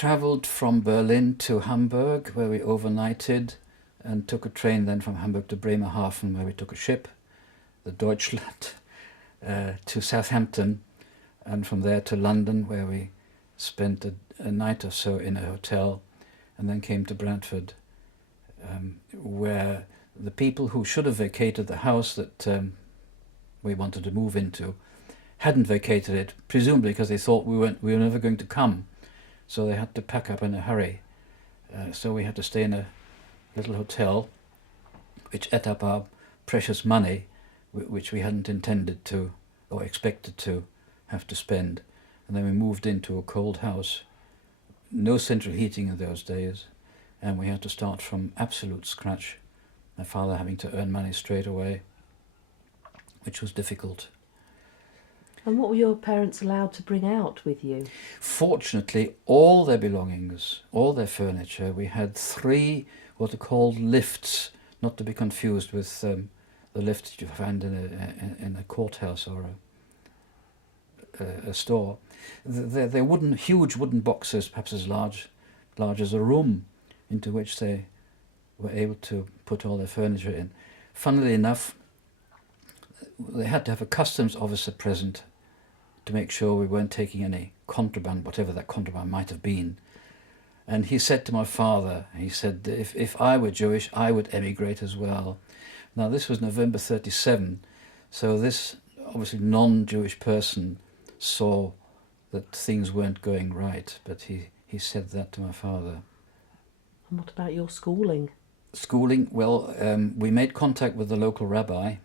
travelled from Berlin to Hamburg, where we overnighted, and took a train then from Hamburg to Bremerhaven, where we took a ship, the Deutschland, to Southampton, and from there to London, where we spent a night or so in a hotel, and then came to Bradford, where the people who should have vacated the house that we wanted to move into hadn't vacated it, presumably because they thought we were never going to come, so they had to pack up in a hurry. So we had to stay in a little hotel, which ate up our precious money, which we hadn't intended to or expected to have to spend. And then we moved into a cold house, no central heating in those days, and we had to start from absolute scratch, my father having to earn money straight away, which was difficult. And what were your parents allowed to bring out with you? Fortunately, all their belongings, all their furniture, we had 3 what are called lifts, not to be confused with the lifts you find in a courthouse or a store. They're huge wooden boxes, perhaps as large as a room, into which they were able to put all their furniture in. Funnily enough, they had to have a customs officer present to make sure we weren't taking any contraband, whatever that contraband might have been. And he said to my father, he said, if I were Jewish, I would emigrate as well. Now this was November 37, so this obviously non-Jewish person saw that things weren't going right, but he said that to my father. And what about your schooling? Schooling, well, we made contact with the local rabbi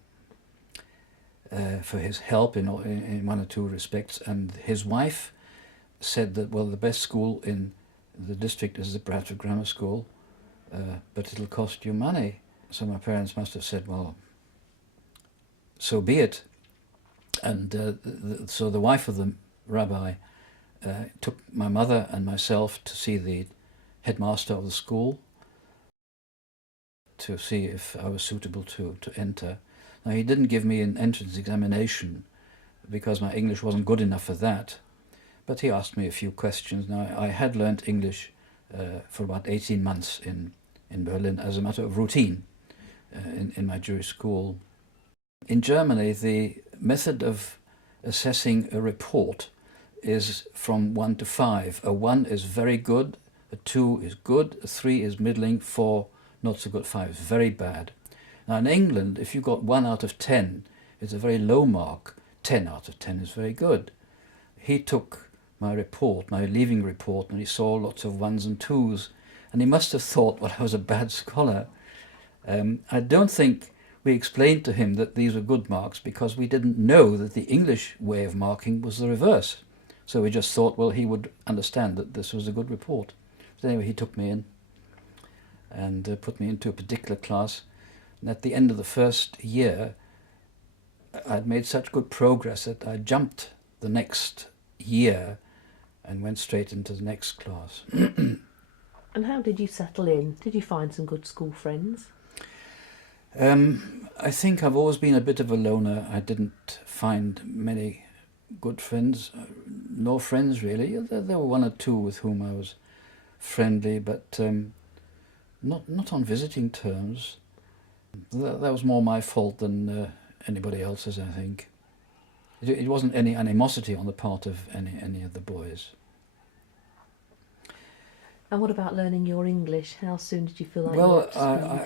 for his help in 1 or 2 respects, and his wife said that, well, the best school in the district is the Bradford Grammar School, but it'll cost you money. So my parents must have said, well, so be it. And so the wife of the rabbi took my mother and myself to see the headmaster of the school to see if I was suitable to enter. Now, he didn't give me an entrance examination because my English wasn't good enough for that, but he asked me a few questions. Now, I had learnt English for about 18 months in Berlin as a matter of routine in my Jewish school. In Germany, the method of assessing a report is from 1 to 5. A 1 is very good, a 2 is good, a 3 is middling, 4 not so good, 5 is very bad. Now in England, if you got 1 out of 10, it's a very low mark. 10 out of 10 is very good. He took my report, my leaving report, and he saw lots of 1s and 2s, and he must have thought, well, I was a bad scholar. I don't think we explained to him that these were good marks because we didn't know that the English way of marking was the reverse. So we just thought, well, he would understand that this was a good report. But anyway, he took me in and put me into a particular class. And at the end of the first year, I'd made such good progress that I jumped the next year and went straight into the next class. And how did you settle in? Did you find some good school friends? I think I've always been a bit of a loner. I didn't find many good friends, no friends really. There were 1 or 2 with whom I was friendly, but not on visiting terms. That was more my fault than anybody else's, I think. It wasn't any animosity on the part of any of the boys. And what about learning your English? How soon did you feel like Well, you were up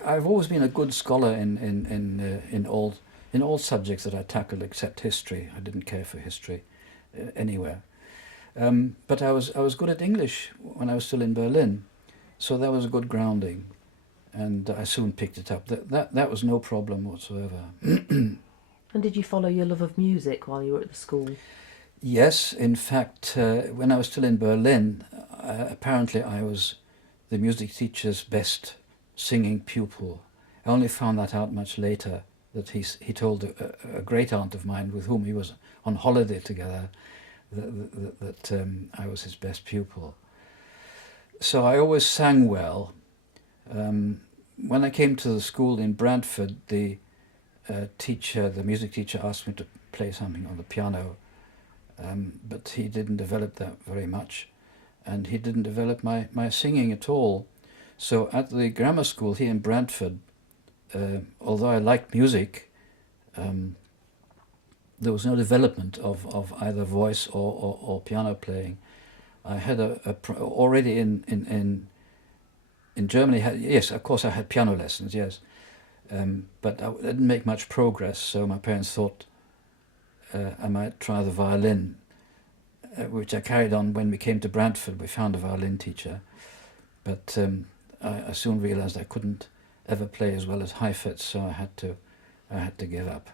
to I've always been a good scholar in all subjects that I tackled except history. I didn't care for history anywhere. But I was good at English when I was still in Berlin, so that was a good grounding, and I soon picked it up. That was no problem whatsoever. And did you follow your love of music while you were at the school? Yes, in fact, when I was still in Berlin, apparently I was the music teacher's best singing pupil. I only found that out much later, that he told a great aunt of mine with whom he was on holiday together that I was his best pupil. So I always sang well. When I came to the school in Bradford, the music teacher asked me to play something on the piano, but he didn't develop that very much. and he didn't develop my singing at all. So at the grammar school here in Brantford, although I liked music, there was no development of either voice or piano playing. I had already in Germany. Yes, of course I had piano lessons. Yes, but I didn't make much progress. So my parents thought I might try the violin, which I carried on when we came to Brantford. We found a violin teacher, but I soon realised I couldn't ever play as well as high fets, so I had to give up.